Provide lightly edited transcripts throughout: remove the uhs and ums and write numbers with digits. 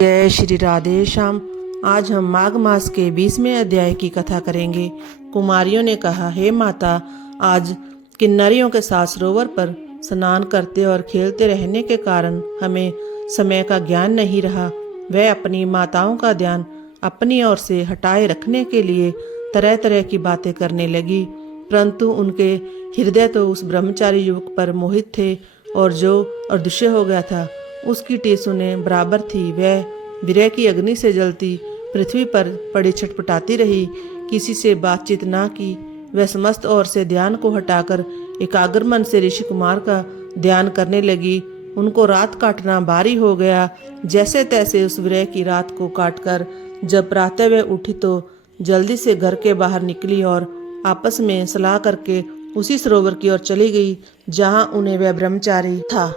जय श्री राधे श्याम। आज हम माघ मास के 20वें अध्याय की कथा करेंगे। कुमारियों ने कहा, हे माता, आज किन्नरियों के साथ सरोवर पर स्नान करते और खेलते रहने के कारण हमें समय का ज्ञान नहीं रहा। वह अपनी माताओं का ध्यान अपनी ओर से हटाए रखने के लिए तरह तरह की बातें करने लगी, परंतु उनके हृदय तो उस ब्रह्मचारी युवक पर मोहित थे और जो अदृश्य हो गया था उसकी टीसुने बराबर थी। वह विरह की अग्नि से जलती पृथ्वी पर पड़ी छटपटाती रही, किसी से बातचीत ना की। वह समस्त ओर से ध्यान को हटाकर एकाग्र मन से ऋषि कुमार का ध्यान करने लगी। उनको रात काटना भारी हो गया। जैसे तैसे उस विरह की रात को काटकर जब प्रातः वह उठी तो जल्दी से घर के बाहर निकली और आपस में सलाह करके उसी सरोवर की ओर चली गई जहां उन्हें वह ब्रह्मचारी था।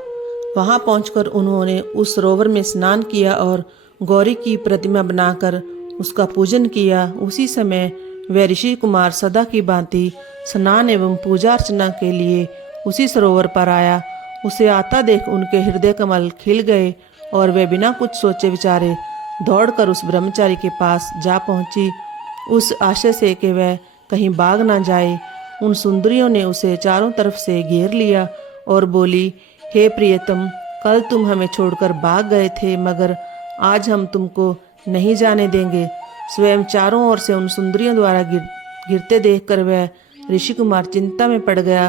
वहां पहुंचकर उन्होंने उस सरोवर में स्नान किया और गौरी की प्रतिमा बनाकर उसका पूजन किया। उसी समय वह ऋषि कुमार सदा की भांति स्नान एवं पूजा अर्चना के लिए उसी सरोवर पर आया। उसे आता देख उनके हृदय कमल खिल गए और वे बिना कुछ सोचे विचारे दौड़कर उस ब्रह्मचारी के पास जा पहुंची, उस आशय से कि वह कहीं भाग ना जाए। उन सुंदरियों ने उसे चारों तरफ से घेर लिया और बोली, हे प्रियतम, कल तुम हमें छोड़कर भाग गए थे, मगर आज हम तुमको नहीं जाने देंगे। स्वयं चारों ओर से उन सुंदरियों द्वारा गिरते देखकर वह ऋषि कुमार चिंता में पड़ गया।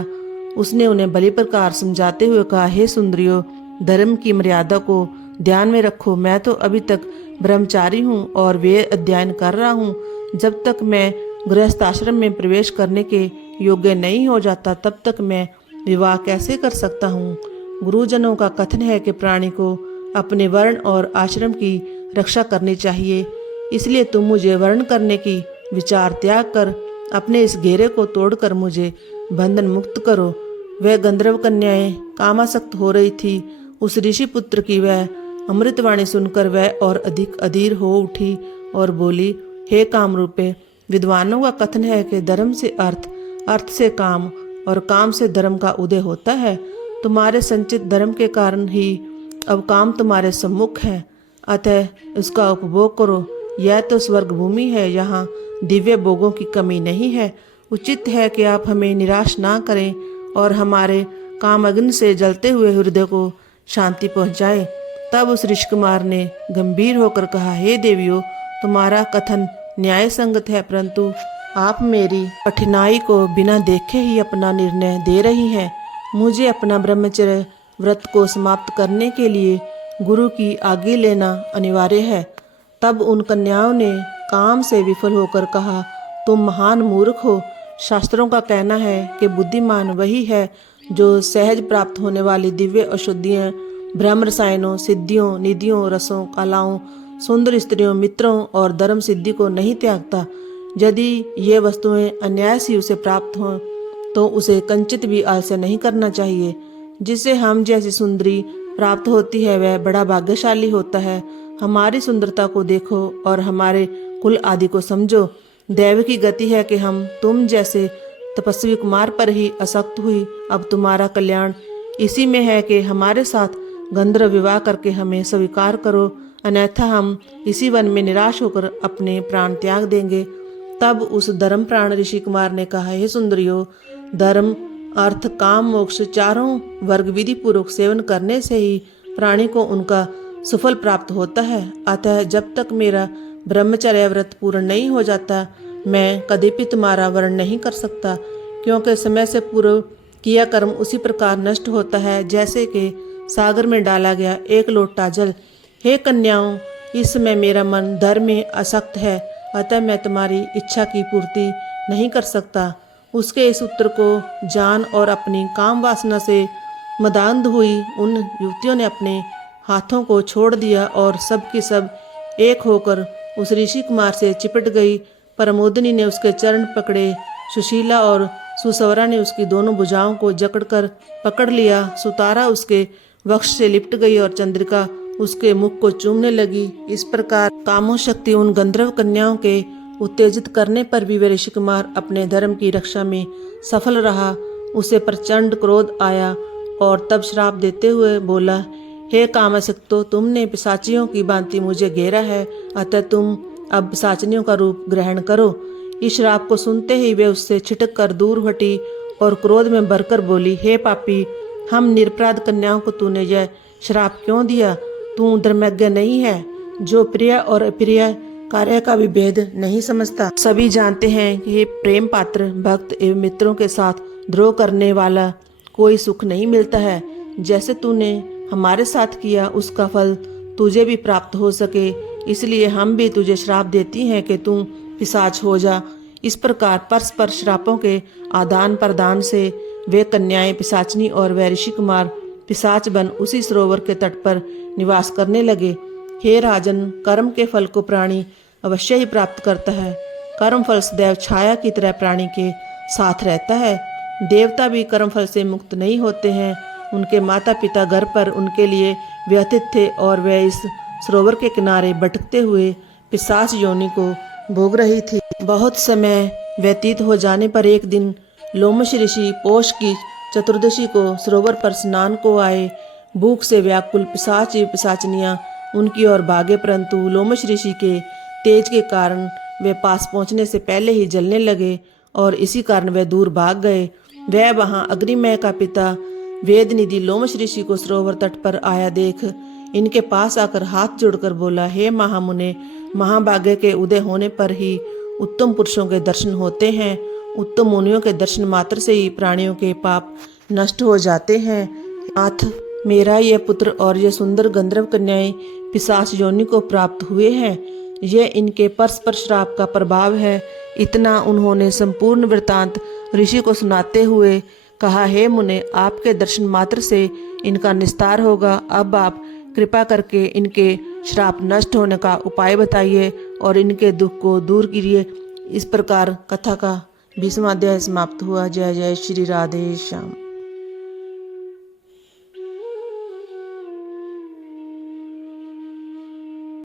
उसने उन्हें भली प्रकार समझाते हुए कहा, हे सुंदरियों, धर्म की मर्यादा को ध्यान में रखो। मैं तो अभी तक ब्रह्मचारी हूँ और वेद अध्ययन कर रहा हूँ। जब तक मैं गृहस्थ आश्रम में प्रवेश करने के योग्य नहीं हो जाता तब तक मैं विवाह कैसे कर सकता हूँ। गुरुजनों का कथन है कि प्राणी को अपने वर्ण और आश्रम की रक्षा करनी चाहिए, इसलिए तुम मुझे वर्ण करने की विचार त्याग कर अपने इस घेरे को तोड़कर मुझे बंधन मुक्त करो। वह गंधर्व कन्याएं कामासक्त हो रही थी। उस ऋषि पुत्र की वह अमृतवाणी सुनकर वह और अधिक अधीर हो उठी और बोली, हे कामरूपे, विद्वानों का कथन है कि धर्म से अर्थ, अर्थ से काम और काम से धर्म का उदय होता है। तुम्हारे संचित धर्म के कारण ही अब काम तुम्हारे सम्मुख है, अतः इसका उपभोग करो। यह तो स्वर्ग भूमि है, यहाँ दिव्य भोगों की कमी नहीं है। उचित है कि आप हमें निराश ना करें और हमारे काम अग्नि से जलते हुए हृदय को शांति पहुँचाएं। तब उस ऋषि कुमार ने गंभीर होकर कहा, हे देवियों, तुम्हारा कथन न्याय संगत है, परंतु आप मेरी कठिनाई को बिना देखे ही अपना निर्णय दे रही हैं। मुझे अपना ब्रह्मचर्य व्रत को समाप्त करने के लिए गुरु की आज्ञा लेना अनिवार्य है। तब उन कन्याओं ने काम से विफल होकर कहा, तुम महान मूर्ख हो। शास्त्रों का कहना है कि बुद्धिमान वही है जो सहज प्राप्त होने वाली दिव्य अशुद्धियाँ, ब्रह्म रसायनों, सिद्धियों, निधियों, रसों, कलाओं, सुंदर स्त्रियों, मित्रों और धर्म सिद्धि को नहीं त्यागता। यदि ये वस्तुएं अन्याय से उसे प्राप्त हों तो उसे कंचित भी आलस्य नहीं करना चाहिए। जिसे हम जैसी सुंदरी प्राप्त होती है वह बड़ा भाग्यशाली होता है। हमारी सुंदरता को देखो और हमारे कुल आदि को समझो। दैव की गति है कि हम तुम जैसे तपस्वी कुमार पर ही आसक्त हुई। अब तुम्हारा कल्याण इसी में है कि हमारे साथ गंधर्व विवाह करके हमें स्वीकार करो, अन्यथा हम इसी वन में निराश होकर अपने प्राण त्याग देंगे। तब उस धर्म प्राण ऋषि कुमार ने कहा, हे सुंदरियों, धर्म, अर्थ, काम, मोक्ष चारों वर्ग विधि पूर्वक सेवन करने से ही प्राणी को उनका सुफल प्राप्त होता है। अतः जब तक मेरा ब्रह्मचर्य व्रत पूर्ण नहीं हो जाता मैं कदापि तुम्हारा वर्ण नहीं कर सकता, क्योंकि समय से पूर्व किया कर्म उसी प्रकार नष्ट होता है जैसे कि सागर में डाला गया एक लोटा जल। हे कन्याओं, इस समय मेरा मन धर्म में आसक्त है, अतः मैं तुम्हारी इच्छा की पूर्ति नहीं कर सकता। उसके इस उत्तर को जान और अपनी काम वासना से मदान्ध हुई उन युवतियों ने अपने हाथों को छोड़ दिया और सब की सब एक होकर उस ऋषि कुमार से चिपट गई। प्रमोदिनी ने उसके चरण पकड़े, सुशीला और सुसवरा ने उसकी दोनों भुजाओं को जकड़कर पकड़ लिया। सुतारा उसके वक्ष से लिपट गई और चंद्रिका उसके मुख को चूमने लगी। इस प्रकार कामोशक्ति उन गंधर्व कन्याओं के उत्तेजित करने पर भी वे ऋषि कुमार अपने धर्म की रक्षा में सफल रहा। उसे प्रचंड क्रोध आया और तब श्राप देते हुए बोला, हे कामसक्तो, तुमने पिशाचियों की भांति मुझे घेरा है, अतः तुम अब पिशाचिनियों का रूप ग्रहण करो। इस श्राप को सुनते ही वे उससे छिटक कर दूर हटी और क्रोध में भरकर बोली, हे पापी, हम निरपराध कन्याओं को तूने यह श्राप क्यों दिया? तू धर्मज्ञ नहीं है, जो प्रिय और अप्रिय कार्य का भी भेद नहीं समझता। सभी जानते हैं कि ये प्रेम पात्र भक्त एवं मित्रों के साथ द्रोह करने वाला कोई सुख नहीं मिलता है। जैसे तूने हमारे साथ किया उसका फल तुझे भी प्राप्त हो सके, इसलिए हम भी तुझे श्राप देती हैं कि तू पिशाच हो जा। इस प्रकार परस्पर श्रापों के आदान प्रदान से वे कन्याएं पिशाचनी और वे ऋषि कुमार पिशाच बन उसी सरोवर के तट पर निवास करने लगे। हे राजन, कर्म के फल को प्राणी अवश्य ही प्राप्त करता है। कर्म फल सदैव छाया की तरह प्राणी के साथ रहता है। देवता भी कर्म फल से मुक्त नहीं होते हैं। उनके माता पिता घर पर उनके लिए व्यथित थे और वे इस सरोवर के किनारे भटकते हुए पिशाच योनि को भोग रही थी। बहुत समय व्यतीत हो जाने पर एक दिन लोमश ऋषि पौष की चतुर्दशी को सरोवर पर स्नान को आए। भूख से व्याकुल पिशाच पिशाचनियां उनकी ओर भागे, परंतु लोमश ऋषि के तेज के कारण वे पास पहुंचने से पहले ही जलने लगे और इसी कारण वे दूर भाग गए। वह वहां अग्निमय का पिता वेदनिधि लोमश ऋषि को सरोवर तट पर आया देख इनके पास आकर हाथ जोड़कर बोला, हे महामुने, महाभाग्य के उदय होने पर ही उत्तम पुरुषों के दर्शन होते हैं। उत्तम मुनियों के दर्शन मात्र से ही प्राणियों के पाप नष्ट हो जाते हैं। नाथ, मेरा यह पुत्र और ये सुंदर गंधर्व कन्याएं पिशाच योनि को प्राप्त हुए हैं। यह इनके परस्पर श्राप का प्रभाव है। इतना उन्होंने संपूर्ण वृतांत ऋषि को सुनाते हुए कहा, हे मुने, आपके दर्शन मात्र से इनका निस्तार होगा। अब आप कृपा करके इनके श्राप नष्ट होने का उपाय बताइए और इनके दुख को दूर कीजिए। इस प्रकार कथा का 20वां अध्याय समाप्त हुआ। जय जय श्री राधे श्याम।